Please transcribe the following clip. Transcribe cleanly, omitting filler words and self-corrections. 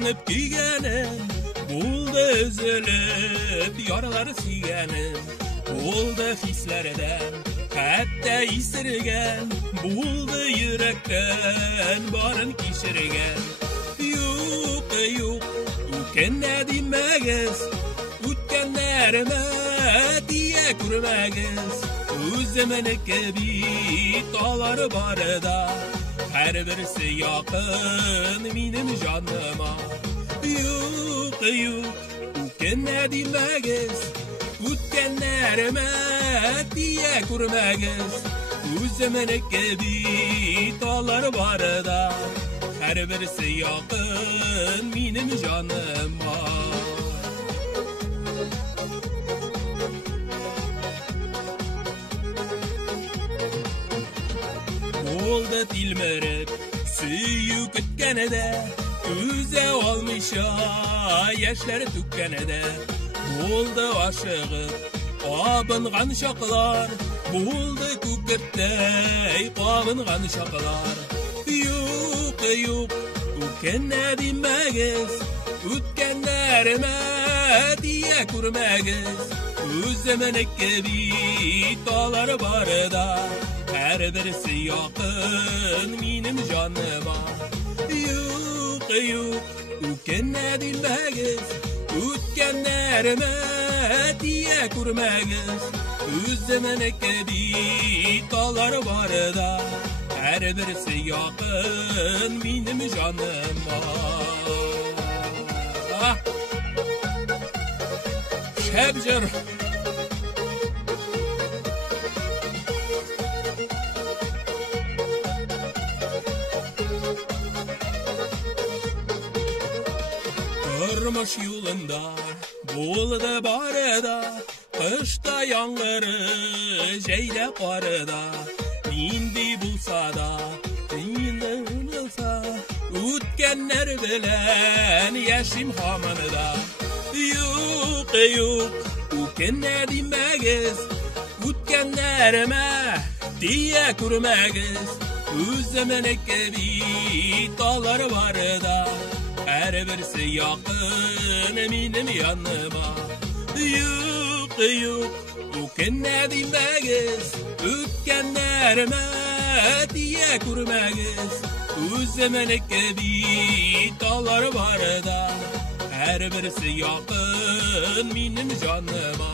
Yanıp kiygenim buldu üzülüp yaralar siygenim buldu hislerden hatta isirgen buldu yürekten barın kişirgen yok ukenne demegiz utkenlerime diye kurmegiz Özlemenike bir dağları barda her birisi yakın benim canıma yok ukenne demegiz utkenlerime diye kurmegiz Özlemenike bir dağları barda her birisi yakın benim canıma Oldu dilmerip suyu kütkene de Üze olmuş yaşları tükkene de Oldu aşığıp abıngan şaklar Buldu kükürttey abıngan şaklar Yok Ütkenne demegiz Ütkenlerime diye kurmegiz Özlemenike bir dağları barda her birisi yakın benim canıma Yok ukenne demegiz Ütkenlerime diye kurmegiz Özlemenike bir dağları barda her birisi yakın benim canıma Şebcer Durmuş yolunda buldu barda Kışta yağmuru jeyle qarda Indi bulsa da inanılsa Ütkenler bilen yaşım hamanıda Yok ukenne demegiz Ütkenlerime diye kurmegiz Özlemenike bir dağları barda her birisi yakın benim yanıma Yok ukenne demegiz Ütkenlerime diye kurmegiz Özlemenike bir dağları barda her birisi yakın benim canıma